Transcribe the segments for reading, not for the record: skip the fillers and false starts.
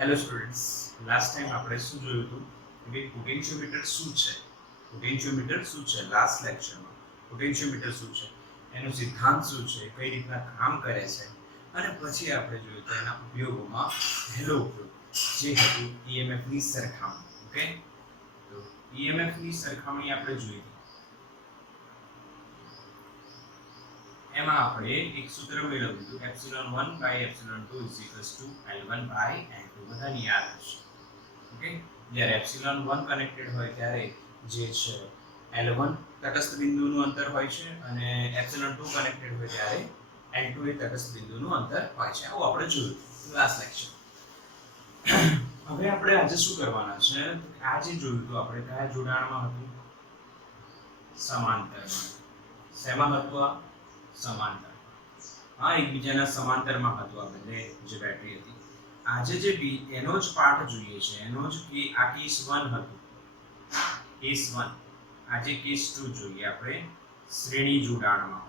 Hello students, last time આપણે શું જોયું હતું કે પોટેન્શિયોમીટર શું છે. પોટેન્શિયોમીટર શું છે લાસ્ટ લેક્ચરમાં પોટેન્શિયોમીટર શું છે, એનો સિદ્ધાંત શું છે, કઈ રીતના કામ કરે છે, અને પછી આપણે જોયું તો એના ઉપયોગોમાં પહેલો ઉપયોગ જે હતું EMF ની સરખામણી. ઓકે, તો EMF ની સરખામણી આપણે જોઈ. એમાં આપણે એક સૂત્ર મેળવ્યું હતું ε1 / ε2 L1 / N2. બધાને યાદ હશે. ઓકે, જ્યારે ε1 કનેક્ટેડ હોય ત્યારે જે છે L1 તટસ્થ બિંદુનું અંતર હોય છે અને ε2 કનેક્ટેડ હોય ત્યારે N2 એ તટસ્થ બિંદુનું અંતર હોય છે. આવું આપણે જોયું લાસ્ટ લેક્ચર. હવે આપણે આજે શું કરવાના છે, આજે જોયું તો આપણે કયા જોડાણમાં હતું, સમાંતરમાં. શેમાં હતું આ? સમાંતર. હા, એકબીજાના સમાંતરમાં હતું આ બંને જે બેટરી હતી. આજે જે એનો જ પાઠ જોઈએ છે, એનો જ કે આ કેસ 1 હતું, કેસ 1. આજે કેસ 2 જોઈએ આપણે, શ્રેણી જોડાણમાં.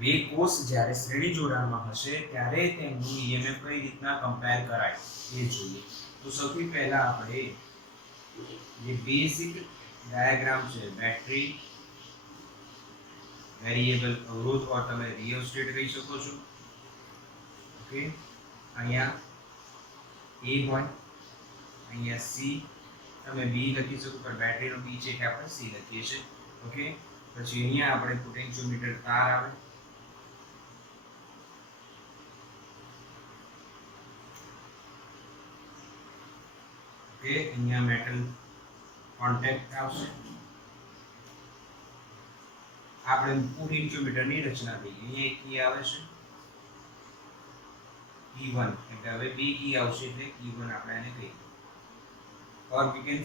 બે કોષ જ્યારે શ્રેણી જોડાણમાં હશે ત્યારે તેમનું EMF કઈ રીતના કમ્પેર કરાય એ જોઈએ. તો સૌથી પહેલા આપણે જે બેઝિક ડાયાગ્રામ છે, બેટરી વેરિએબલ અવરોધ ઓર તમે રિયોસ્ટેટ કહી શકો છો. ઓકે, અહીંયા A હોય, અહીંયા C, તમે B લખી શકો, પણ બેટરીનો B છે કે આપણે C લખીએ છીએ. ઓકે, પછી અહીંયા આપણે પોટેન્શિયોમીટર તાર આવે. ઓકે, અહીંયા મેટલ કોન્ટેક્ટ આવશે. આપણે પોટેન્શિયોમીટરની રચના થઈ. અહીંયા એક કી આવે છે E1, એટલે હવે બે કી આવશે એટલે E1 આપણે એને કહીએ. ઓર વી કેન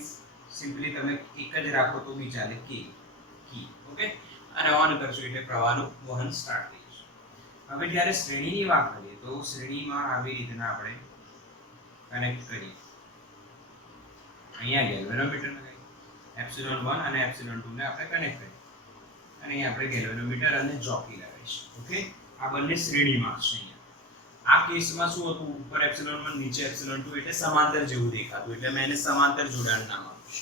સિમ્પલી તમે એક જ રાખો તો બી ચાલે, કી. ઓકે, અને ઓન કરશો એટલે પ્રવાહનું વહન સ્ટાર્ટ થઈ જશે. હવે જ્યારે શ્રેણીની વાત કરીએ તો શ્રેણીમાં આવી રીતના આપણે કનેક્ટ કરીએ. અહીંયા ગેલ્વેનોમીટર લગાવીએ, ε1 અને ε2 ને આપણે કનેક્ટ કરીએ, અને અહીંયા આપણે ગેલ્વેનોમીટર અને જોકી લગાવીશું. ઓકે, આ બંને શ્રેણીમાં છે. આ કેસમાં શું હતું, ઉપર ε1 નીચે ε2 એટલે સમાંતર જેવું દેખાતું, એટલે મેં એને સમાંતર જોડાણ નામ આપ્યું છે.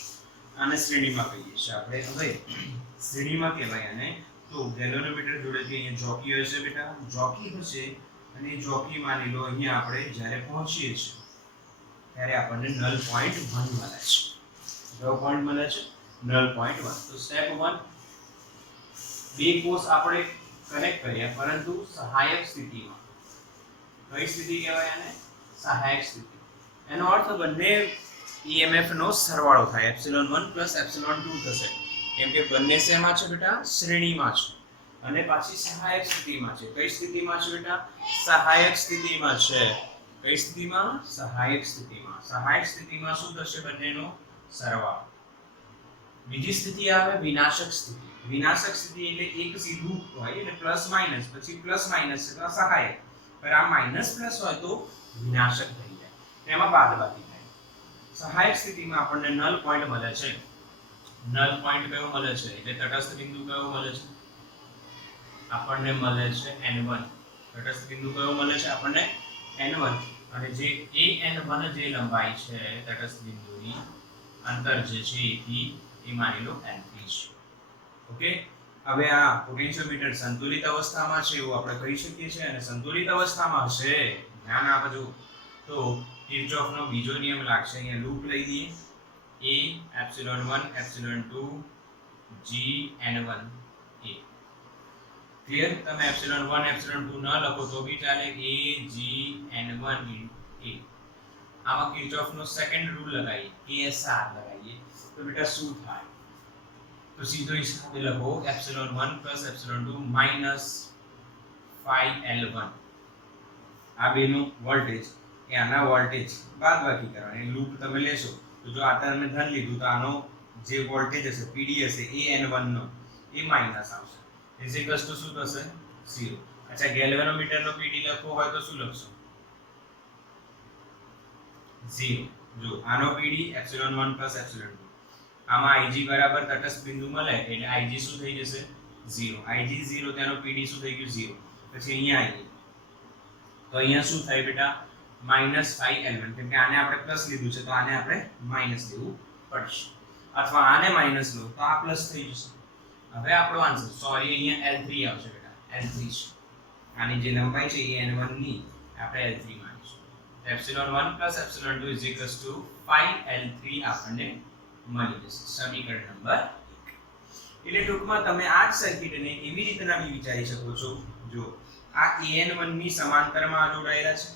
આને શ્રેણીમાં કહીએ છીએ આપણે. હવે શ્રેણીમાં કહેવાય આને તો ગેલ્વેનોમીટર જોડેથી અહીંયા જોકી હશે બેટા, જોકી હશે, અને જોકી માની લો અહીંયા આપણે જ્યારે પહોંચીએ છીએ ત્યારે આપણને નલ પોઈન્ટ 1 મળે છે. કયો પોઈન્ટ મળે છે? Null point 1. તો સ્ટેપ 1, બે કોષ આપણે કનેક્ટ કર્યા, પરંતુ સહાયક સ્થિતિમાં. કઈ સ્થિતિ કહેવાય આને? સહાયક સ્થિતિ. એનો અર્થ બંને EMF નો સરવાળો થાય, ε1 ε2 થશે. કેમ કે બંને શેમાં છે બેટા? શ્રેણીમાં છે, અને પાછી સહાયક સ્થિતિમાં છે. કઈ સ્થિતિમાં છે બેટા? સહાયક સ્થિતિમાં છે. કઈ સ્થિતિમાં? સહાયક સ્થિતિમાં. સહાયક સ્થિતિમાં શું થશે? બંનેનો સરવાળો. બીજી સ્થિતિ આવે વિનાશક સ્થિતિ. વિનાશક સ્થિતિ એટલે એક સીધું હોય એટલે પ્લસ માઇનસ, પછી પ્લસ માઇનસ એટલે સહાયક, પણ આ માઇનસ પ્લસ હોય તો વિનાશક થઈ જાય, તેમાં બાદબાકી થાય. સહાયક સ્થિતિમાં આપણને નલ પોઈન્ટ મળે છે. નલ પોઈન્ટ કયો મળે છે? એટલે તટસ્થ બિંદુ કયો મળે છે? આપણને મળે છે N1. તટસ્થ બિંદુ કયો મળે છે આપણને? N1. અને જે N1 જે લંબાઈ છે તટસ્થ બિંદુની, અંતર જે છે એથી એ માની લો N3 છે. ઓકે, હવે આ પોટેન્શિયોમીટર સંતુલિત અવસ્થામાં છે એવું આપણે કહી શકીએ છીએ, અને સંતુલિત અવસ્થામાં હશે, ધ્યાન આપજો, તો કિર્ચોફનો બીજો નિયમ લાગશે. અહીંયા લૂપ લઈ દઈએ, A ε1 ε2 G N1 A. Clear? તમે ε1 ε2 ન લખો તો બી ચાલે, A G N1 A. આમાં કિર્ચોફનો સેકન્ડ રૂલ લગાવીએ, KSR લગાવીએ, તો બેટા શું થાય? તો સીધો હિસાબ લખો, ε1 ε2 -5L1. આ બેનો વોલ્ટેજ એ આના વોલ્ટેજ બાદબાકી કરવાની. લૂપ તમે લેશો તો જો આ તમે ધન લીધું તો આનો જે વોલ્ટેજ હશે PD હશે એ N1 નો એ માઈનસ આવશે, ઇઝ ઇક્વલ્સ ટુ શું થશે? 0. અચ્છા, ગેલ્વેનોમીટર નો PD લખવો હોય તો શું લખશો? 0. જો આનો PD ε1 ε2, આમાં Ig બરાબર તટસ્થ બિંદુ મળે એટલે Ig શું થઈ જશે? 0. Ig 0, તેનો PD શું થઈ ગયું? 0. પછી અહીંયા આવીએ તો અહીંયા શું થાય બેટા? -5L1 કેમ કે આને આપણે પ્લસ લીધું છે તો આને આપણે માઈનસ લેવું પડશે, અથવા આને માઈનસ લો તો આ પ્લસ થઈ જશે. હવે આપણો આન્સર સોરી અહીંયા L3 આવશે બેટા, L3 છે. આની જે લંબાઈ છે એ n1 ની આપણે L3 માનીશું. epsilon1 + epsilon2 = 5L3 આપણને મળી જશે સમીકરણ નંબર 1. એટલે ટૂંકમાં તમે આ જ સર્કિટને એવી રીતના બી વિચારી શકો છો. જો આ an1 ની સમાંતરમાં જોડાયેલા છે,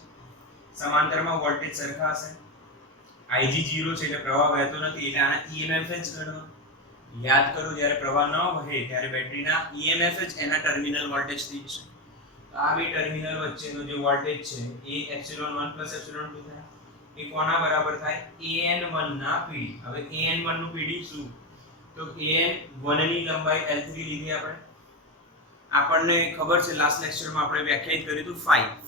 સમાંતરમાં વોલ્ટેજ સરખા હશે, Ig 0 છે એટલે પ્રવાહ વહેતો નથી એટલે આના EMF જ ગણવા. યાદ કરો જ્યારે પ્રવાહ ન વહે ત્યારે બેટરીના EMF જ એના ટર્મિનલ વોલ્ટેજ થઈ જશે. તો આ બે ટર્મિનલ વચ્ચેનો જે વોલ્ટેજ છે એ epsilon1 + epsilon2 થાય. એ કોના બરાબર થાય? an1 ના PD. હવે an1 નું PD શું? તો an1 ની લંબાઈ L3 લીધી આપણે. આપણને ખબર છે લાસ્ટ લેક્ચરમાં આપણે વ્યાખ્યાયિત કર્યું હતું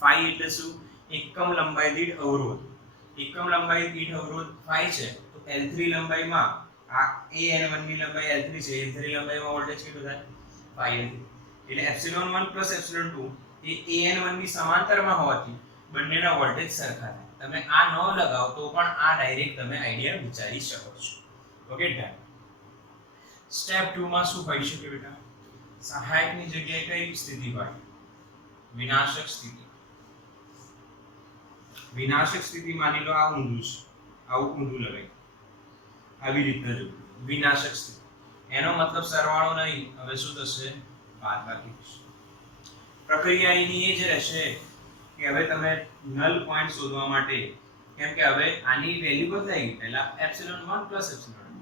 phi એટલે શું? એકમ લંબાઈ દીઠ અવરોધ. એકમ લંબાઈ દીઠ અવરોધ phi છે તો L3 લંબાઈમાં આ an1 ની લંબાઈ L3 છે, L3 લંબાઈમાં વોલ્ટેજ કેટલો થાય? phi L3. એટલે epsilon1 + epsilon2 એ an1 ની સમાંતરમાં હોવાથી બંનેના વોલ્ટેજ સરખા થાય. તમે આ ન લગાવો તો પણ આ ડાયરેક્ટ તમે આઈડિયા વિચારી શકો છો. Okay done. સ્ટેપ 2 માં શું હોઈ શકે બેટા? સહાયકની જગ્યાએ કઈ સ્થિતિ હોય? વિનાશક સ્થિતિ. વિનાશક સ્થિતિ માની લો આ ઊંધું છે, આવું ઊંધું લગાય આવી રીતના જો વિનાશક સ્થિતિ. એનો મતલબ સરવાળો નહીં, હવે શું થશે? બાદબાકી થશે. પ્રક્રિયા એની એ જ રહેશે કે હવે તમે નલ પોઈન્ટ શોધવા માટે, કેમ કે હવે આની વેલ્યુ બદલાઈ ગઈ. પહેલા epsilon1 + epsilon2,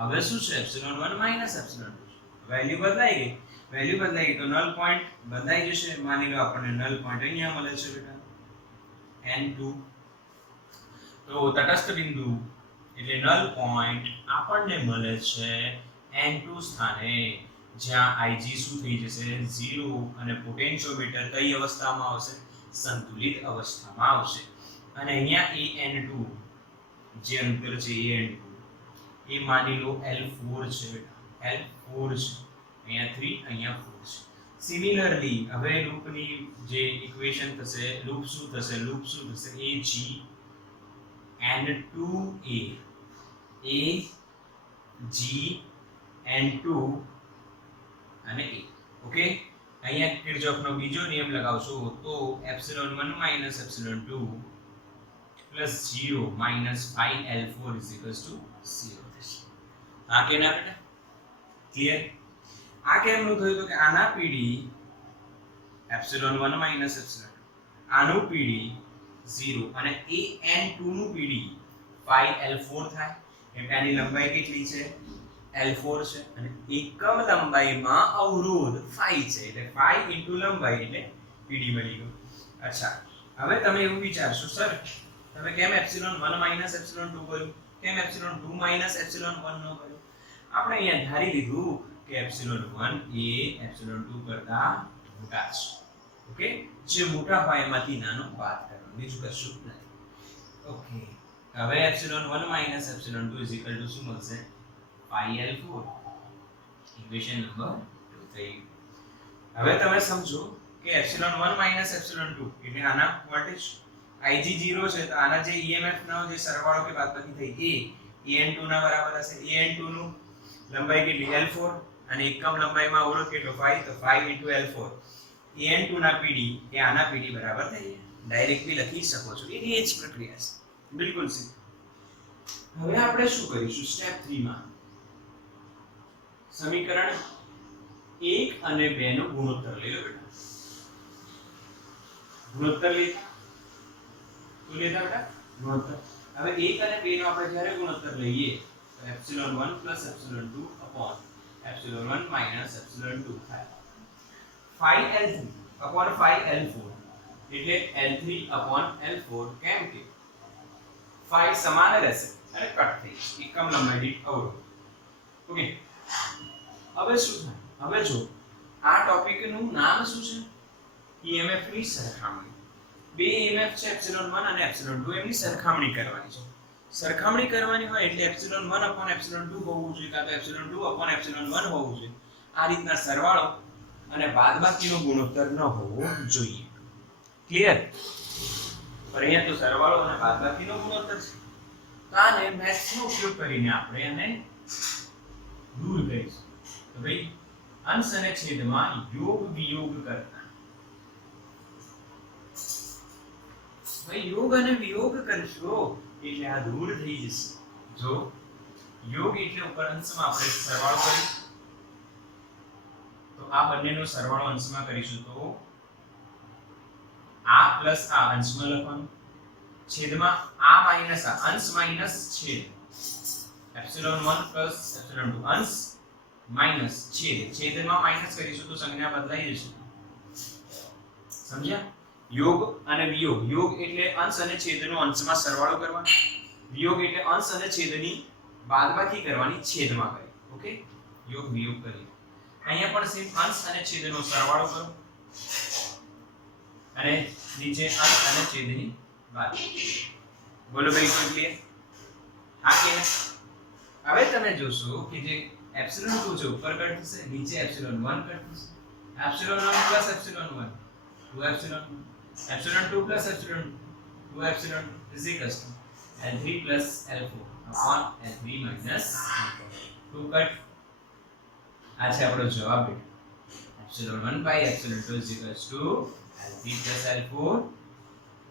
હવે શું છે? epsilon1 - epsilon2. વેલ્યુ બદલાઈ ગઈ. વેલ્યુ બદલાઈ ગઈ તો નલ પોઈન્ટ બદલાઈ જશે. માની લો આપણને નલ પોઈન્ટ અહીંયા મળે છે બેટા n2. તો તટસ્થ બિંદુ એટલે નલ પોઈન્ટ આપણને મળે છે n2 સ્થાને, જ્યાં Ig શું થઈ જશે? 0 અને પોટેન્શિયોમીટર કઈ અવસ્થામાં આવશે? સંતુલિત અવસ્થામાં આવશે. અને અહીંયા an2 જે અંતર છે an2 એ માની લો L4 છે બેટા, L4 છે. અહીંયા 3 અહીંયા 4 છે. સિમિલરલી હવે લૂપની જે ઇક્વેશન થશે, લૂપ શું થશે? Ag n2a Ag n2 અને a. ઓકે, અહીંયા કિર્ચોફનો બીજો નિયમ લગાવશો તો epsilon1 - epsilon2 + 0 - 5L4 = 0 થશે. આ કેના બેટા ક્લિયર? આ કેમનું થયું તો કે આના PD epsilon1 - epsilon2, આનું PD 0 અને an2 નું PD 5L4 થાય. એટલે આની લંબાઈ કેટલી છે? L4 છે અને એકમ લંબાઈમાં અવરોધ 5 છે એટલે 5 * લંબાઈ એટલે PD મળી ગયું. અચ્છા, હવે તમે એવું વિચારશો સર તમે કેમ epsilon1 - epsilon2 કર્યું, કેમ epsilon2 - epsilon1 ન કર્યું? આપણે અહીંયા ધારી લીધું કે epsilon1 એ epsilon2 કરતા મોટા છે. ઓકે, જે મોટા હોય એમાંથી નાનો બાદ કરવાનો, બીજું કશું નથી. ઓકે, હવે epsilon1 - epsilon2 = શું મળશે? 5L4. ઇક્વેશન નંબર 2 થઈ. હવે તમે સમજો કે epsilon1 - epsilon2 એટલે આના વોલ્ટેજ Ig 0 છે તો આના જે EMF નો જે સરવાળો કે બાદબાકી થઈ એ an2 ના બરાબર હશે. an2 નું લંબાઈ કેટલી? L4 અને એકમ લંબાઈમાં અવરોધ કેટલો? 5, તો 5 * L4. an2 ના PD એ આના PD બરાબર થઈ જાય. ડાયરેક્ટલી લખી શકો છો. એ જ પ્રક્રિયા છે, બિલકુલ સીધી. હવે આપણે શું કરીશું સ્ટેપ 3 માં? સમીકરણ 1 અને 2 નો ગુણોત્તર લઈ લો બેટા. ગુણોત્તર લેતા તો લેતા બેટા ગુણોત્તર. હવે 1 અને 2 નો આપણે જ્યારે ગુણોત્તર લઈએ તો epsilon1 + epsilon2 upon epsilon1 - epsilon2 થાય 5L3 upon 5L4 એટલે L3 upon L4. કેમ કે 5 સમાન રહેશે અને કટ થઈ જશે એકમ લંબાઈ દીઠ અવરોધ. ઓકે, હવે શું થાય? હવે જો આ ટોપિક નું નામ શું છે? EMF ની સરખામણી. બે EMF છે epsilon1 અને epsilon2, એમની સરખામણી કરવાની છે. સરખામણી કરવાની હોય એટલે epsilon1 upon epsilon2 હોવું જોઈએ કાં તો epsilon2 upon epsilon1 હોવું જોઈએ. આ રીતના સરવાળો અને બાદબાકીનો ગુણોત્તર ન હોવો જોઈએ. ક્લિયર? તો पर અહીંયા તો સરવાળો અને બાદબાકીનો ગુણોત્તર છે, તો આને મેથ્સનો ઉપયોગ કરીને આપણે આને દૂર કરીશું. તો ભાઈ અંશ અને છેદમાં યોગ વિયોગ કરતા, ભાઈ યોગ અને વિયોગ કરશો એટલે આ દૂર થઈ જશે. જો યોગ એટલે ઉપર અંશમાં આપણે સરવાળો કરીશું, તો આ બંનેનો સરવાળો અંશમાં કરીશું તો આ પ્લસ આ અંશમાં લખવાનું, છેદમાં આ માઈનસ આ, અંશ માઈનસ છેદ, એપ્સિલોન 1 પ્લસ એપ્સિલોન 2, અંશ માઈનસ છેદ, છેદમાં માઈનસ કરીશું તો સંજ્ઞા બદલાઈ જશે. સમજ્યા? યોગ અને વિયોગ, યોગ એટલે અંશ અને છેદનો અંશમાં સરવાળો કરવાનો, વિયોગ એટલે અંશ અને છેદની બાદબાકી કરવાની છેદમાં કરી. ઓકે, યોગ વિયોગ કરી. અહીંયા પણ સેમ અંશ અને છેદનો સરવાળો કરો અને નીચે અંશ અને છેદની બાદબાકી. બોલો ભાઈ, કોઈ ક્લિયર? હા કે હવે તમે જોશો કે જે એપ્સિલોન 2 છે ઉપર કટ થશે, નીચે એપ્સિલોન 1 કટ થશે. Epsilon 1 plus epsilon 1 2 epsilon, epsilon 2 plus epsilon 2 epsilon is equals to L3 plus L4 upon L3 minus L4. 2 cut. આ છે આપણો જવાબ. Epsilon 1 by epsilon 2 is equals to L3 plus L4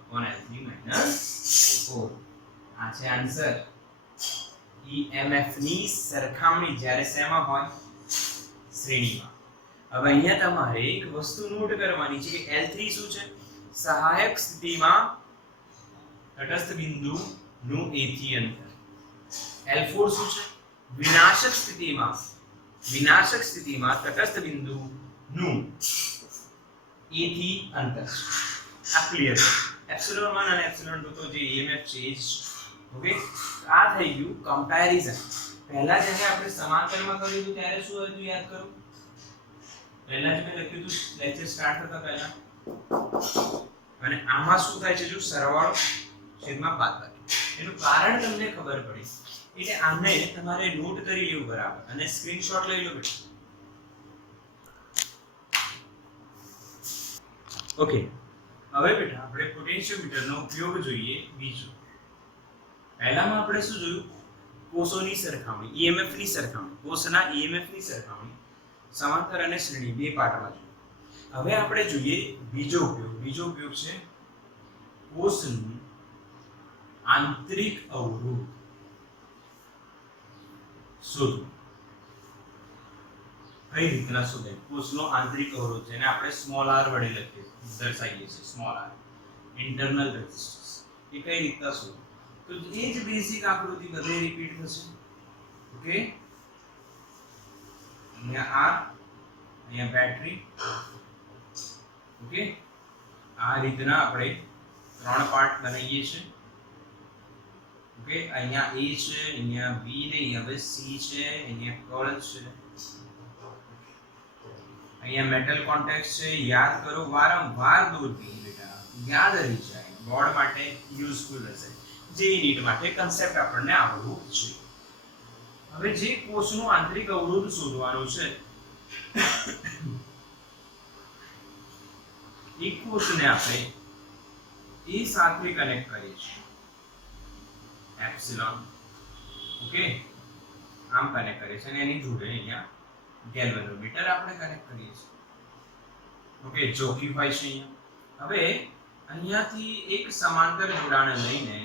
upon L3 minus L4. આ છે answer. EMF ની સરખામણી જ્યારે શેમાં હોય? શ્રેણીમાં. હવે અહીંયા તમારે એક વસ્તુ નોટ કરવાની છે કે L3 શું છે? સહાયક સ્થિતિમાં તટસ્થ બિંદુનું A થી અંતર. L4 શું છે? વિનાશક સ્થિતિમાં તટસ્થ બિંદુનું A થી અંતર. આ ક્લિયર છે. એપ્સિલોન 1 અને એપ્સિલોન 2 તો જે EMF છે એ જ. ઓકે, આ થઈ ગયું કમ્પેરિઝન. પહેલા જેને આપણે સમાંતરમાં કર્યું હતું ત્યારે શું હતું યાદ કરો? પહેલા જે મેં લખ્યું હતું લેક્ચર સ્ટાર્ટ થતા પહેલા, અને આમાં શું થાય છે? જો સરવાળો છેદમાં બાદબાકી. એનું કારણ તમને ખબર પડી એટલે આને તમારે નોટ કરી લેવું બરાબર અને સ્ક્રીનશોટ લઈ લો બેટા. ઓકે, હવે બેટા આપણે પોટેન્શિયોમીટરનો ઉપયોગ જોઈએ બીજો. પહેલામાં આપણે શું જોયું? કોષોની સરખામણી, EMF ની સરખામણી, કોષના EMF ની સરખામણી સમાંતર અને શ્રેણી બે પાર્ટમાં જોયું. હવે આપણે જોઈએ બીજો ઉપયોગ. બીજો ઉપયોગ છે કોષનું આંતરિક અવરોધ શોધો. કઈ રીતના શોધે? કોષનો આંતરિક અવરોધ જેને આપણે સ્મોલ r વડે લખીએ દર્શાવીએ છીએ, સ્મોલ r, ઇન્ટરનલ રેઝિસ્ટન્સ. એ કઈ રીતના શોધો? તો એ જ બેઝિક આકૃતિ બધે રિપીટ થશે. ઓકે, અહીંયા R, અહીંયા બેટરી. ઓકે, આ રીતના આપણે ત્રણ પાર્ટ બનાવીએ છીએ. ઓકે, અહીંયા A છે, અહીંયા B ને હવે C છે, અહીંયા કળ છે, અહીંયા મેટલ કોન્ટેક્ટ છે. યાદ કરો, વારંવાર દોરતી બેટા, યાદ રહી જાય, બોર્ડ માટે યુઝફુલ હશે. જે નીટ માટે કન્સેપ્ટ આપણને આવડવું છે. હવે જે કોષનો આંતરિક અવરોધ શોધવાનો છે, એક કોષને આપણે એ સાથે કનેક્ટ કરીએ છીએ, એપ્સિલોન. ઓકે, આમ કનેક્ટ કરીએ છીએ અને એની જોડે અહીંયા ગેલ્વેનોમીટર આપણે કનેક્ટ કરીએ છીએ. ઓકે, ચોકીફાઈ છે અહીંયા. હવે અહીંયાથી એક સમાંતર જોડાણ લઈને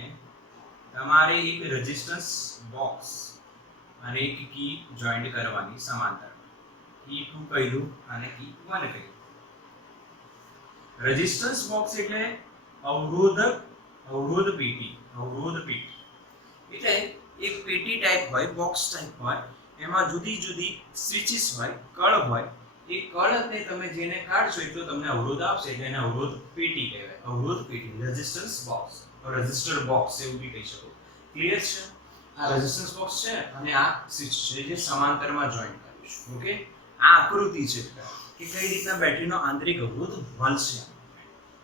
તમારે એક રેઝિસ્ટન્સ બોક્સ અને એક કી જોઈન્ટ કરવાની સમાંતર. કી 2 કહ્યું અને કી 1 કહ્યું. રેઝિસ્ટન્સ બોક્સ એટલે અવરોધ પેટી. એટલે એક પેટી ટાઈપ હોય, બોક્સ ટાઈપ હોય, એમાં જુદી જુદી સ્વિચીસ હોય, કળ હોય. એ કળને તમે જેને કાઢશો એટલો તમને અવરોધ આપશે એટલે એને અવરોધ પેટી કહેવાય. અવરોધ પેટી, રેઝિસ્ટન્સ બોક્સ, રેઝિસ્ટર બોક્સ એવું બી કહી શકો. ક્લિયર છે? આ રેઝિસ્ટન્સ બોક્સ છે અને આ સ્વિચ છે જે સમાંતરમાં જોઈન્ટ કરીશું. ઓકે, આ આકૃતિ છે કે કઈ રીતના બેટરીનો આંતરિક અવરોધ મળશે.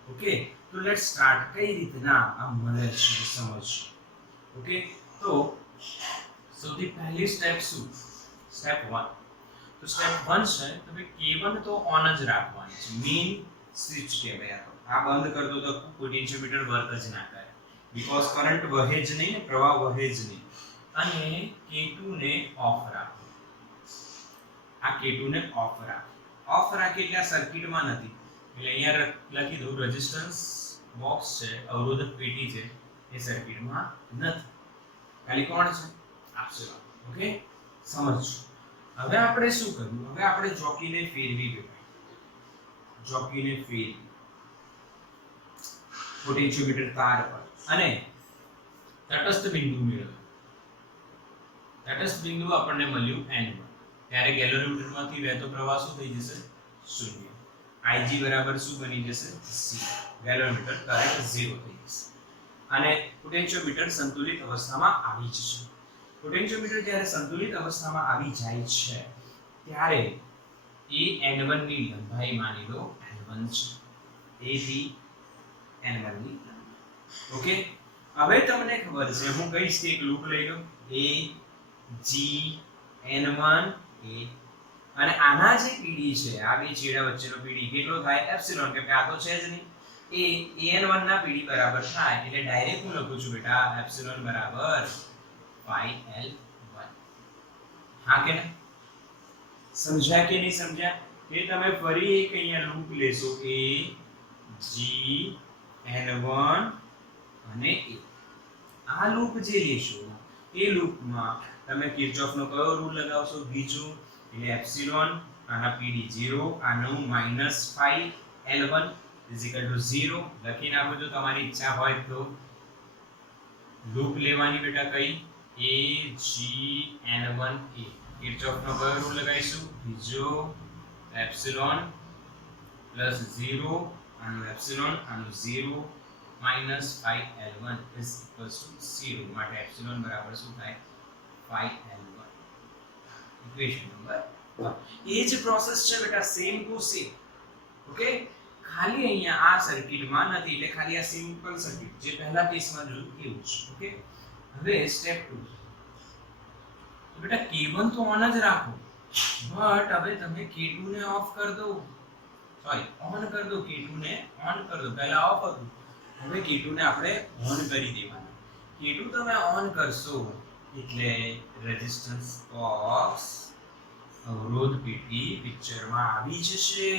ઓકે, તો લેટ્સ સ્ટાર્ટ. કઈ રીતના આ મળે છે સમજ. ઓકે, તો સૌથી પહેલી સ્ટેપ શું? સ્ટેપ 1. તો સ્ટેપ 1 છે તો ભાઈ K1 તો ઓન જ રાખવાની છે, મેઇન સ્વિચ કહેવાય. આ બંધ કર દો તો પોટેન્શિયોમીટર વર્ક જ ના કરે, બીકોઝ કરંટ વહે જ નહીં ને, પ્રવાહ વહે જ નહીં. અને K2 ને ઓફ રાખો. આ K2 ને ઓફ રાખો. ઓફ રાખી એટલે આ સર્કિટમાં નથી, એટલે અહીંયા લખી દઉં રેઝિસ્ટન્સ બોક્સ છે, અવરોધક પેટી છે, એ સર્કિટમાં નથી. ખાલી કોણ છે? એપ્સિલોન. ઓકે, સમજો. હવે આપણે શું કર્યું? હવે આપણે જોકીને ફેરવી ગયું. જોકીને ફેરવી પોટેન્શિયોમીટર તાર પર અને તટસ્થ બિંદુ મેળવ્યો. તટસ્થ બિંદુ આપણને મળ્યું n1. ત્યારે ગેલોરીમીટરમાંથી વહેતો પ્રવાહ શું થઈ જશે? 0. Ig બરાબર શું બની જશે? 0. ગેલોરીમીટર કરંટ 0 થઈ જશે અને પોટેન્શિયોમીટર સંતુલિત અવસ્થામાં આવી જશે. પોટેન્શિયોમીટર જ્યારે સંતુલિત અવસ્થામાં આવી જાય છે ત્યારે એ n1 ની લંબાઈ માની લો n1 છે. a થી n1 ની લંબાઈ. ઓકે, હવે તમને ખબર છે, હું કહીશ કે એક લૂપ લઈ લો a g n1 a, અને આના જે પીડી છે, આ બે છેડા વચ્ચેનો પીડી કેટલો થાય? એપ્સિલોન, કે આ તો છે જ નહીં. એ an1 ના પીડી બરાબર થાય એટલે ડાયરેક્ટ હું લખું છું બેટા એપ્સિલોન બરાબર પાઈ l1. હા કે નહીં? સમજ્યા કે નહીં સમજ્યા? એ તમે ફરી એક અહીંયા લૂપ લેશો a g n1 અને a. આ લૂપ જે લેશો એ લૂપમાં તમે કિર્ચોફનો કયો રૂલ લગાવશો? બીજો. એટલે એપ્સિલોન, આના પીડી 0, આનું -5 l1 0 લખી નાખો જો તમારી ઈચ્છા હોય તો. લૂપ લેવાની બેટા કઈ? a g n1 a. કિર્ચોફનો કયો રૂલ લગાવીશું? બીજો. એપ્સિલોન +0, આનું એપ્સિલોન, આનું 0, -5 l1 0. માટે એપ્સિલોન બરાબર શું થાય? 5 l1. Equation number 1. એ જ પ્રોસેસ છે બેટા, સેમ ટુ સેમ. ઓકે, ખાલી અહીંયા આ સર્કિટમાં નથી, એટલે ખાલી આ સિમ્પલ સર્કિટ જે પહેલા કેસમાં જોયું એવું છે. ઓકે, હવે સ્ટેપ 2. તો બેટા K1 તો ઓન જ રાખો, બટ હવે તમે K2 ને ઓફ કરી દો. સોરી, ઓન કરી દો. K2 ને ઓન કરી દો. પહેલા ઓફ હતું, હવે K2 ને આપણે ઓન કરી દેવાનું. K2 તમે ઓન કરશો એટલે રેઝિસ્ટન્સ બોક્સ, અવરોધ પેટી પિક્ચરમાં આવી જશે.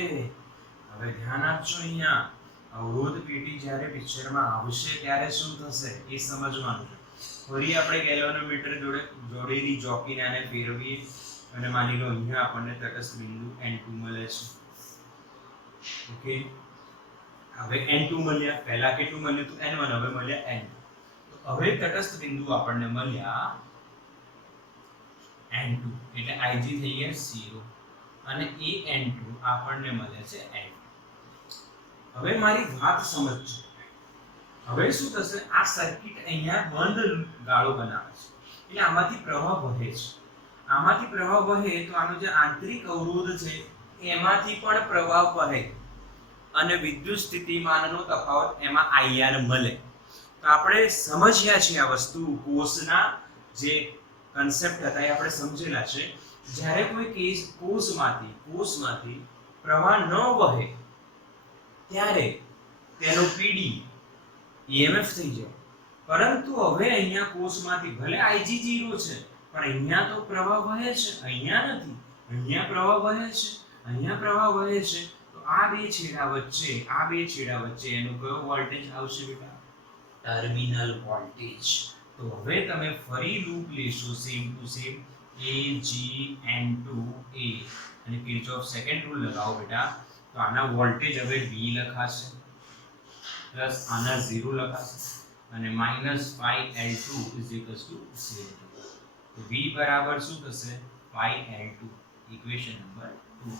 હવે ધ્યાન આપજો, અહીંયા અવરોધ પેટી જ્યારે પિક્ચરમાં આવશે ત્યારે શું થશે એ સમજવાનું છે. ફરી આપણે ગેલ્વેનોમીટર જોડે જોડેલી જોકીને આને ફેરવીએ અને માની લો અહીંયા આપણને તટસ્થ બિંદુ n2 મળે છે. ઓકે, હવે n2 મળ્યા. પહેલા કેટલું મળ્યું હતું? n1. હવે મળ્યા n2. તો હવે તટસ્થ બિંદુ આપણને મળ્યા n2, એટલે Ig થઈ ગયા 0 અને એ n2 આપણને મળે છે n2. હવે મારી વાત સમજજો. હવે શું થશે? આ સર્કિટ અહીંયા બંધ ગાળો બનાવે છે, એટલે આમાંથી પ્રવાહ વહે છે. આમાંથી પ્રવાહ વહે તો આનો જે આંતરિક અવરોધ છે એમાંથી પણ પ્રવાહ વહે અને વિદ્યુત સ્થિતિમાનનો તફાવત એમાં IR મળે. તો આપણે સમજ્યા છે આ વસ્તુ, કોષના જે કન્સેપ્ટ હતા એ આપણે સમજેલા છે. જ્યારે કોઈ કોષમાંથી પ્રવાહ ન વહે ત્યારે તેનો પીડી EMF થઈ જાય. પરંતુ હવે અહીંયા કોષમાંથી ભલે Ig 0 છે પણ અહીંયા તો પ્રવાહ વહે છે, અહીંયા નથી. અહીંયા પ્રવાહ વહે છે, અહીંયા પ્રવાહ વહે છે. તો આ બે છેડા વચ્ચે એનો કયો વોલ્ટેજ આવશે બેટા? Terminal voltage. તો હવે તમે ફરી લૂપ લેશો same to same a g n2 a અને કિર્ચોફ સેકન્ડ રૂલ લગાવો બેટા. તો આના વોલ્ટેજ હવે v લખાશે પ્લસ આના 0 લખાશે અને -5l2 0. તો v બરાબર શું થશે? 5l2. Equation number 2.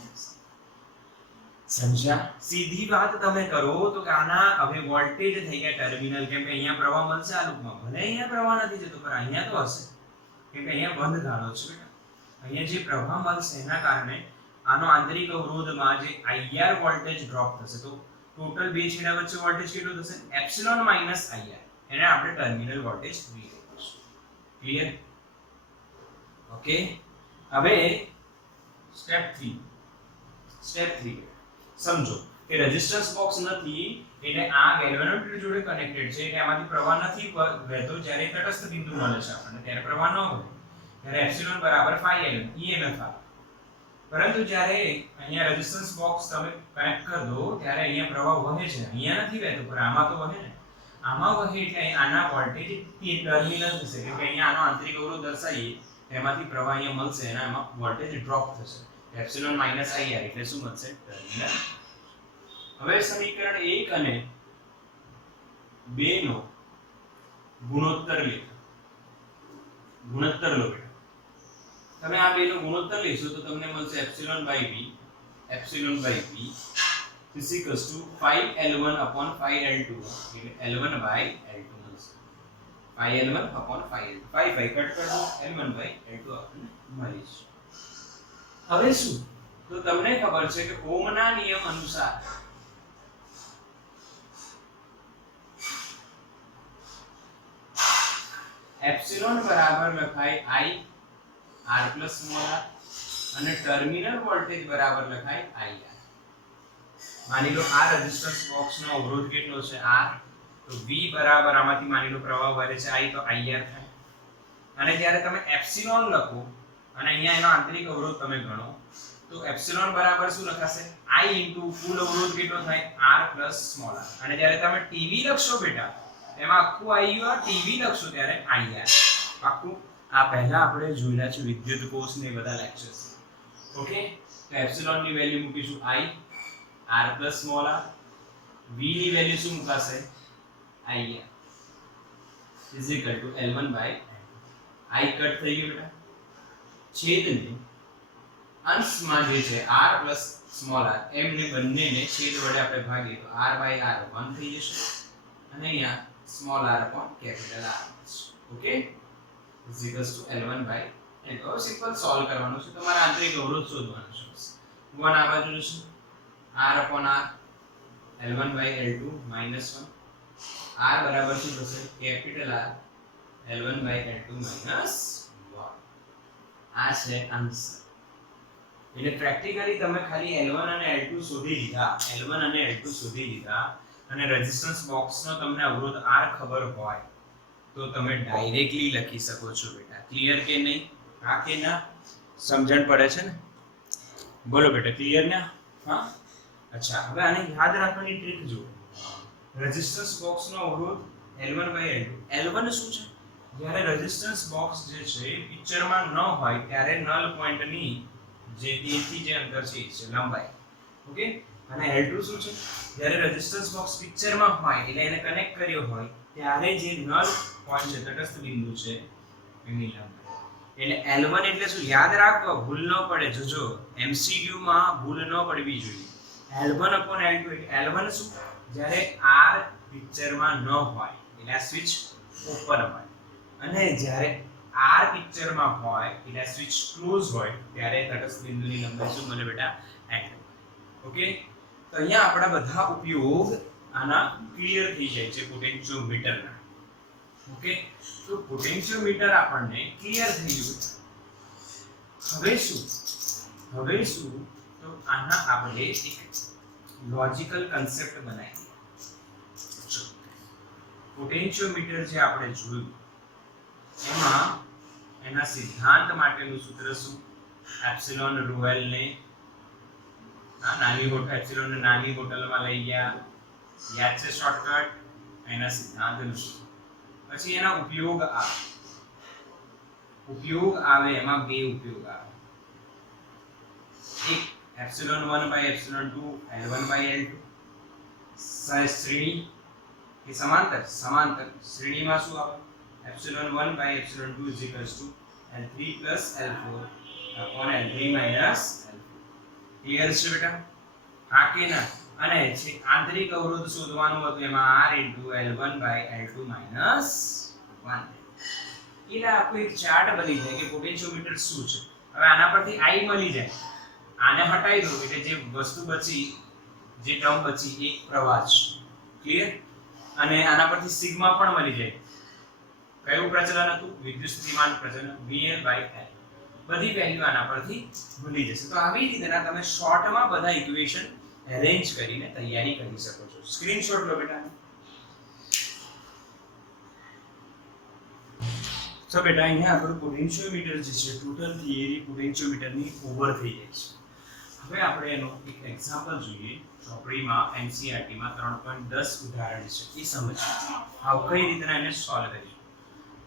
સમજ્યા? સીધી વાત તમે કરો તો કે આના હવે વોલ્ટેજ થઈ ગયા ટર્મિનલ, કેમ કે અહીંયા પ્રવાહ મળશે આ લૂપમાં. ભલે અહીંયા પ્રવાહ નથી જતો પણ અહીંયા તો હશે, કેમ કે અહીંયા બંધ ગાળો છે બેટા. અહીંયા જે પ્રવાહ મળશે એના કારણે આનો આંતરિક અવરોધમાં જે IR વોલ્ટેજ ડ્રોપ થશે. તો ટોટલ બે છેડા વચ્ચે વોલ્ટેજ કેટલો થશે? Epsilon minus IR. એને આપણે ટર્મિનલ વોલ્ટેજ V લખીશું. ક્લિયર? ઓકે, હવે સ્ટેપ 3 સમજો કે રેઝિસ્ટન્સ બોક્સ નથી એટલે આ ગેલ્વેનોમીટર જોડે કનેક્ટેડ છે એટલે આમાંથી પ્રવાહ નથી વહેતો જ્યારે તટસ્થ બિંદુ મળે છે આપણને ત્યારે પ્રવાહ ન વહે ત્યારે એપ્સિલોન બરાબર phi l EMF આવે પરંતુ જ્યારે અહીંયા રેઝિસ્ટન્સ બોક્સ તમે કનેક્ટ કરી દો ત્યારે અહીંયા પ્રવાહ વહે છે અહીંયા નથી વહેતો પણ આમાં તો વહે ને આમાં વહે એટલે આના વોલ્ટેજ ટર્મિનલ થશે કે અહીંયા આનો આંતરિક અવરોધ દર્શાવીએ તેમાંથી પ્રવાહ અહીંયા મળશે અને આમાં વોલ્ટેજ ડ્રોપ થશે એપ્સિલોન માઈનસ IR એટલે શું મળશે ટર્મિનલ હવે સમીકરણ 1 અને 2 નો ગુણોત્તર લો બેટા તમે આ બે નો ગુણોત્તર લેશો તો તમને મળશે epsilon by v is equals to 5l1 upon 5l2 એટલે l1 by l2 મળશે 5l1 upon 5l2 5 કટ કરી દો l1 by l2 આપણને મળી છે હવે શું તો તમને ખબર છે કે ઓહમના નિયમ અનુસાર એપ્સિલોન બરાબર લખાય I r plus small r અને ટર્મિનલ વોલ્ટેજ બરાબર લખાય IR માની લો આ રેઝિસ્ટન્સ બોક્સ નો અવરોધ કેટલો છે R તો V બરાબર આમાંથી માની લો પ્રવાહ વહે છે I તો IR થાય અને જ્યારે તમે એપ્સિલોન લખો અને અહીંયા એનો આંતરિક અવરોધ તમે ગણો તો એપ્સિલોન બરાબર શું લખાશે I કુલ અવરોધ કેટલો થાય R plus small r અને જ્યારે તમે TV લખશો બેટા એમાં આખું IR TV લખશો ત્યારે IR આખું આ પહેલા આપણે જોયેલા છે વિદ્યુત કોષ ને બધા લેક્ચર્સ ઓકે તો એપ્સિલોન ની વેલ્યુ મૂકીશું I r plus small r v ની વેલ્યુ શું મુકાશે IR is equal to L1 by I cut થઈ ગયું બેટા છેદને અંશમાં જે છે r plus small r એમને બંનેને છેદ વડે આપણે ભાગીએ તો r by r 1 થઈ જશે અને અહીંયા small r upon capital R okay is equals to L1 by L2 હવે સિમ્પલ સોલ્વ કરવાનું છે તમારે આંતરિક અવરોધ શોધવાનો છે 1 આ બાજુ જશે r upon r L1 by L2 minus 1 r બરાબર શું થશે capital R L1 by L2 minus 1 આ છે આન્સર એટલે પ્રેક્ટિકલી તમે ખાલી L1 અને L2 શોધી લીધા અને રેઝિસ્ટન્સ બોક્સનો તમને અવરોધ R ખબર હોય તો તમે ડાયરેક્ટલી લખી શકો છો બેટા ક્લિયર કે નહીં આ કે ના સમજણ પડે છે ને બોલો બેટા ક્લિયર ને હા અચ્છા હવે આને યાદ રાખવાની ટ્રીક જુઓ રેઝિસ્ટન્સ બોક્સનો અવરોધ L1 by L2 L1 શું છે જ્યારે રેઝિસ્ટન્સ બોક્સ જે છે પિક્ચરમાં ન હોય ત્યારે નલ પોઈન્ટની જે તેથી જે અંતર છે એ છે લંબાઈ ઓકે અને L2 શું છે જ્યારે રેઝિસ્ટન્સ બોક્સ પિક્ચરમાં હોય એટલે એને કનેક્ટ કર્યો હોય ત્યારે જે નલ પોઈન્ટ છે તટસ્થ બિંદુ છે એની લંબાઈ એટલે L1 એટલે શું યાદ રાખો ભૂલ ન પડે જોજો MCQ માં ભૂલ ન પડવી જોઈએ L1 upon L2 L1 શું જ્યારે R પિક્ચરમાં ન હોય એટલે આ સ્વિચ ઓપન હોય અને જ્યારે R પિક્ચરમાં હોય એટલે સ્વિચ ક્લોઝ હોય ત્યારે તટસ્થ બિંદુની લંબાઈ શું મળે બેટા L ઓકે તો અહીંયા આપણા બધા ઉપયોગ આના ક્લિયર થઈ જાય છે પોટેન્શિયોમીટરના ઓકે તો પોટેન્શિયોમીટર આપણને ક્લિયર થઈ ગયું હવે શું તો આના આપણે એક લોજિકલ કન્સેપ્ટ બનાવીએ પોટેન્શિયોમીટર જે આપણે જોયું એમાં એના સિદ્ધાંત માટેનું સૂત્ર શું એપ્સિલોન ρl ને નાની હોટલ એપ્સિલોન ને નાની હોટલમાં લઈ ગયા યાદ છે શોર્ટકટ એના સિદ્ધાંતનું પછી એના ઉપયોગ આવે એમાં બે ઉપયોગ આવે એક epsilon 1 by epsilon 2 L1 by L2 શ્રેણી કે સમાંતર શ્રેણીમાં શું આવે epsilon 1 by epsilon 2 is equals to L3 plus L4 upon L3 minus L4 clear છે બેટા હા કે ના અને છે આંતરિક અવરોધ શોધવાનું હતું એમાં R into L1 by L2 minus 1 એટલે આપણો એક ચાર્ટ બની જાય કે પોટેન્શિયોમીટર શું છે હવે આના પરથી I મળી જાય આને હટાવી દો એટલે જે વસ્તુ બચી જે ટર્મ બચી એક પ્રવાહ છે ક્લિયર અને આના પરથી સિગ્મા પણ મળી જાય કયું પ્રચલન હતું વિદ્યુત સ્થિતિમાન પ્રચલન VL by L બધી વેલ્યુ આના પરથી મળી જશે તો આવી રીતના તમે શોર્ટમાં બધા ઇક્વેશન એરેન્જ કરીને તૈયારી કરી શકો છો. સ્ક્રીનશોટ લો બેટા. તો બેટા અહીંયા આપણું પોટેન્શિયોમીટર જે છે ટોટલ થિયરી પોટેન્શિયોમીટરની ઓવર થઈ જાય છે. હવે આપણે એનો એક એક્ઝામ્પલ જોઈએ. ચોપડીમાં એનસીઈઆરટીમાં 3.10 ઉદાહરણ છે એ સમજીએ. આ કઈ રીતના એને સોલ્વ કરીશું.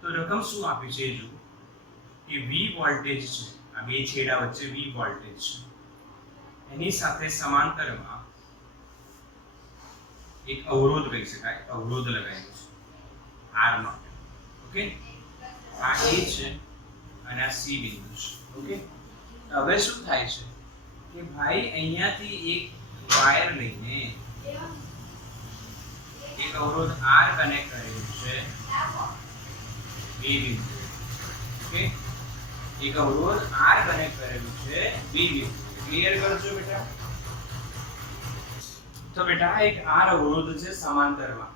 તો રકમ શું આપી છે એ જુઓ કે V વોલ્ટેજ છે, આ બે છેડા વચ્ચે V વોલ્ટેજ છે, એની સાથે સમાંતરમાં એક અવરોધ કહી શકાય, અવરોધ લગાવેલો છે R0. ઓકે, આ A છે અને આ C બિંદુ છે. ઓકે, હવે શું થાય છે કે ભાઈ અહીંયાથી એક વાયર લઈને એક અવરોધ R કનેક્ટ કરેલું છે B બિંદુ. ઓકે, એક અવરોધ R કનેક્ટ કરેલું છે B બિંદુ. ક્લિયર કરજો બેટા. તો બેટા એક R અવરોધ છે સમાંતરમાં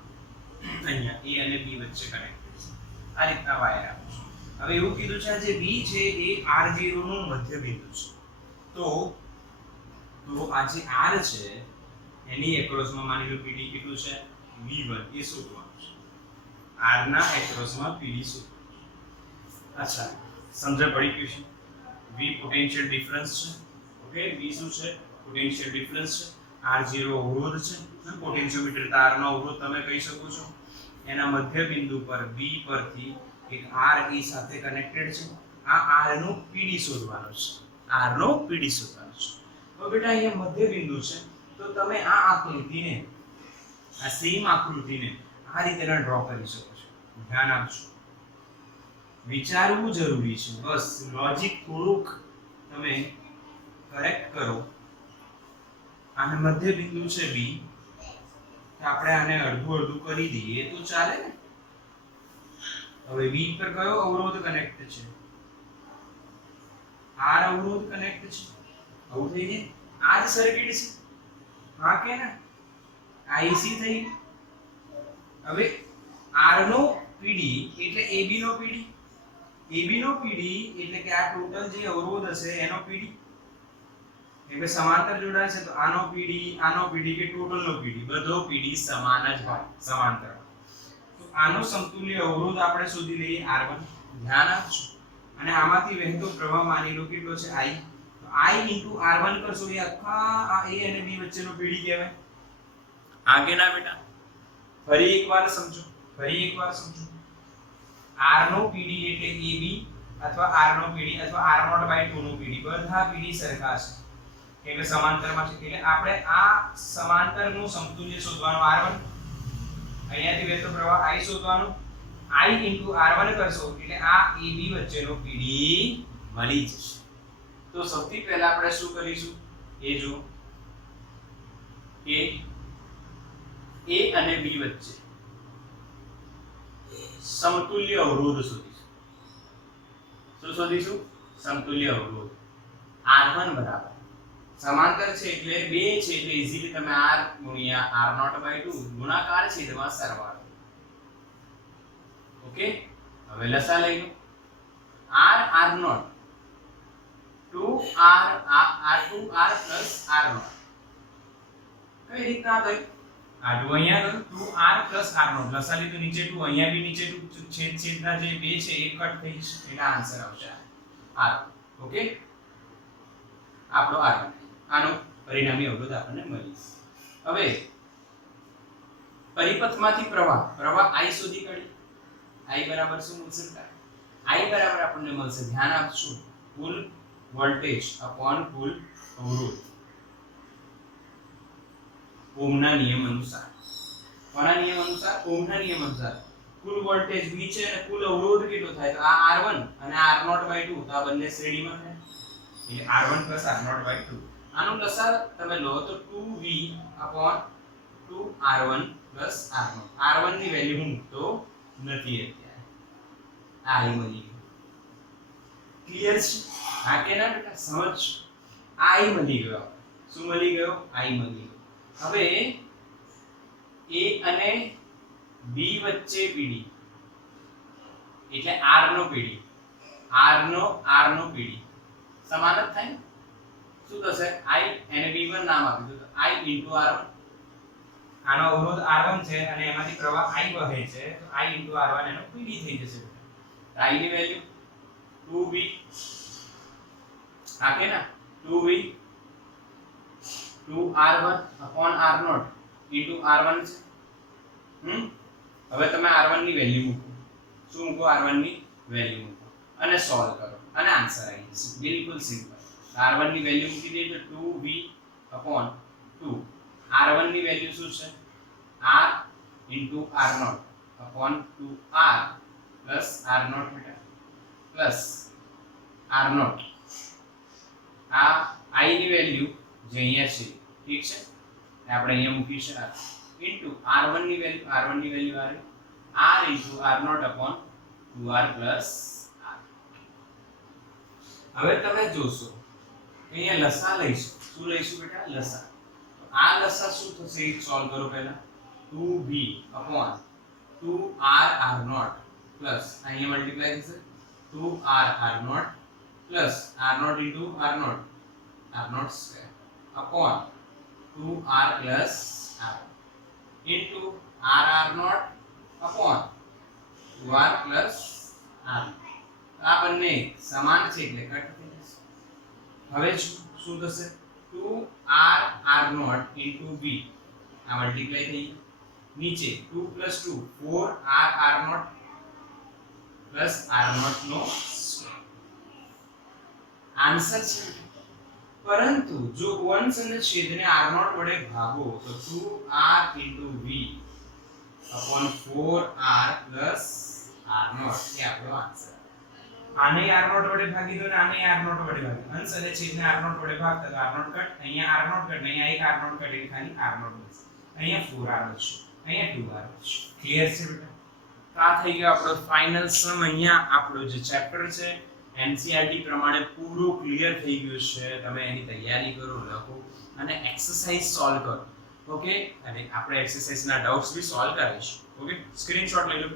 અહીંયા A અને B વચ્ચે કનેક્ટેડ છે. આ રીતના વાયર આપું છું. હવે એવું કીધું છે જે B છે એ R0 નું મધ્ય બિંદુ છે. તો આ જે R છે એની એક્રોસમાં માની લો PD કેટલું છે V1 એ શોધવાનું છે. R ના એક્રોસમાં PD શોધવાનું છે. અચ્છા, સમજ પડી ગયું છે. V પોટેન્શિયલ ડિફરન્સ છે. ઓકે, V શું છે પોટેન્શિયલ ડિફરન્સ છે. R0 અવરોધ છે. પોટેન્શિયોમીટર તારનો અવરોધ તમે કહી શકો છો. એના મધ્ય બિંદુ પર B પરથી એક R E સાથે કનેક્ટેડ છે. આ R નું PD શોધવાનું છે. R નો PD શોધવાનું છે. તો બેટા અહીંયા મધ્ય બિંદુ છે. તો તમે આ આકૃતિને, આ સેમ આકૃતિને આ રીતે ડ્રો કરી શકો છો. ધ્યાન આપજો, વિચારવું જરૂરી છે. બસ લોજિક થોડુંક તમે કરેક્ટ કરો. આને મધ્ય બિંદુ છે B, આપણે આને અડધું અડધું કરી દઈએ તો ચાલે ને. હવે B પર કયો અવરોધ કનેક્ટ છે? R અવરોધ કનેક્ટ છે. આવું થઈ ગયું. આ જ સર્કિટ છે. હા કે ના? IC થઈ. હવે R નો PD એટલે AB નો PD. AB નો PD એટલે કે આ ટોટલ જે અવરોધ હશે એનો PD. એટલે સમાંતર જોડાય છે તો આનો PD કે ટોટલ નો PD, બધો PD સમાન જ હોય સમાંતર. તો આનો સમતુલ્ય અવરોધ આપણે શોધી લઈએ R1. ધ્યાન આપજો. અને આમાંથી વહેતો પ્રવાહ માની લો કેટલો છે I. તો I R1 કરશો એ આખા આ A અને B વચ્ચેનો PD કહેવાય. આગે ના બેટા, ફરી એકવાર સમજો. R નો PD એટલે AB અથવા R નો PD અથવા R0/2 નો PD, બધા PD સરખા છે. એટલે સમાંતરમાં છે. એટલે આપણે આ સમાંતરનું સમતુલ્ય શોધવાનું R1. અહીંયાથી વહેતો પ્રવાહ I શોધવાનો. I R1 કરશો એટલે આ AB વચ્ચેનો PD મળી જશે. તો સૌથી પહેલા આપણે શું કરીશું એ જો કે A અને B વચ્ચે સમતુલ્ય અવરોધ શોધીશું. શું શોધીશું? સમતુલ્ય અવરોધ. R1 બરાબર સમાંતર છે એટલે 2 છે એટલે ઈઝીલી તમે R ગુણ્યા R0/2 ગુણાકાર છેદમાં સરવાળો. ઓકે, હવે લસા લઈ લો. R0 2R R2R plus R0 કઈ રીતના થયું? આ 2 અહીંયા ગયું 2R plus R0 લસા લીધું, નીચે 2 અહીંયા બી નીચે 2 છેદના જે 2 છે એ કટ થઈ જશે એટલે આન્સર આવશે R. ઓકે, આપણો R1 આનો પરિણામી અવરોધ આપણને મળી. હવે પરિપથમાંથી પ્રવાહ I શોધી કાઢી. I બરાબર શું મળશે? I બરાબર આપણને મળશે, ધ્યાન આપજો, કુલ વોલ્ટેજ અપોન કુલ અવરોધ ઓહમના નિયમ અનુસાર. કોના નિયમ અનુસાર? ઓહમના નિયમ અનુસાર. કુલ વોલ્ટેજ V છે અને કુલ અવરોધ કેટલો થાય? તો આ R1 અને R0/2 તો આ બંને શ્રેણીમાં થાય એટલે R1 R0/2. આનો લસાઅ તમે લો તો 2V 2R1 R0. R1 ની વેલ્યુ હું મૂકતો નથી અત્યારે. આ I મળી ગયું. ક્લિયર છે? હા કે ના બેટા? સમજ. I મળી ગયો. શું મળી ગયો? I મળી ગયો. હવે A અને B વચ્ચે PD એટલે R નો PD, R નો PD સમાન જ થાય. શું થશે I એને V1 નામ આપ્યું તો I * R1 આનો અવરોધ R1 છે અને એમાંથી પ્રવાહ I વહે છે તો I * R1 એનો PD થઈ જશે બેટા I ની વેલ્યુ 2V આ કે ના 2V 2R1 R0 * R1 છે હવે તમે R1 ની વેલ્યુ મૂકો શું મૂકો R1 ની વેલ્યુ મૂકો અને સોલ્વ કરો અને આન્સર આવી જશે બિલકુલ સિમ્પલ R1 ની વેલ્યુ મૂકી દઈએ તો 2V / 2 R1 ની વેલ્યુ શું છે R * R0 / 2R R0 બેટા પ્લસ R0 આ I ની વેલ્યુ જે અહીંયા છે ઠીક છે આપણે અહીંયા મૂકી છે R1 ની વેલ્યુ R1 ની વેલ્યુ આવી R * R0 / 2R R હવે તમે જોશો અહીંયા લસા લઈશું શું લઈશું બેટા લસા આ લસા શું થશે એ સોલ્વ કરો પહેલા 2V / 2R R0 પ્લસ અહીંયા મલ્ટીપ્લાય થશે 2R R0 plus R0 * R0 R0 square upon 2R plus R into R R0 upon 2R plus R આ બંને સમાન છે એટલે કટ થઈ જશે હવે શું થશે 2R R0 into V આ મલ્ટીપ્લાય થઈ નીચે 2 plus 2 4R R0 plus R0 નો આન્સર છે પરંતુ જો અંશ અને છેદને R0 વડે ભાગો તો 2R * V / 4R plus R0 એ આપણો આન્સર આને R0 વડે ભાગી દો અને આને R0 વડે ભાગી અંશ અને છેદને R0 વડે ભાગતા તો R0 કટ અહીંયા R0 કટ અહીંયા એક R0 કટ એટલે ખાલી R0 બચશે અહીંયા 4R બચશે અહીંયા 2R બચશે ક્લિયર છે બેટા તો આ થઈ ગયો આપણો ફાઇનલ સમ અહીંયા આપણો જે ચેપ્ટર છે NCERT પ્રમાણે પૂરો ક્લિયર થઈ ગયું છે તમે એની તૈયારી કરો લખો અને એક્સરસાઇઝ સોલ્વ કરો ઓકે અને આપણે એક્સરસાઇઝના ડાઉટ્સ બી સોલ્વ કરીશું ઓકે સ્ક્રીનશોટ લઈ લો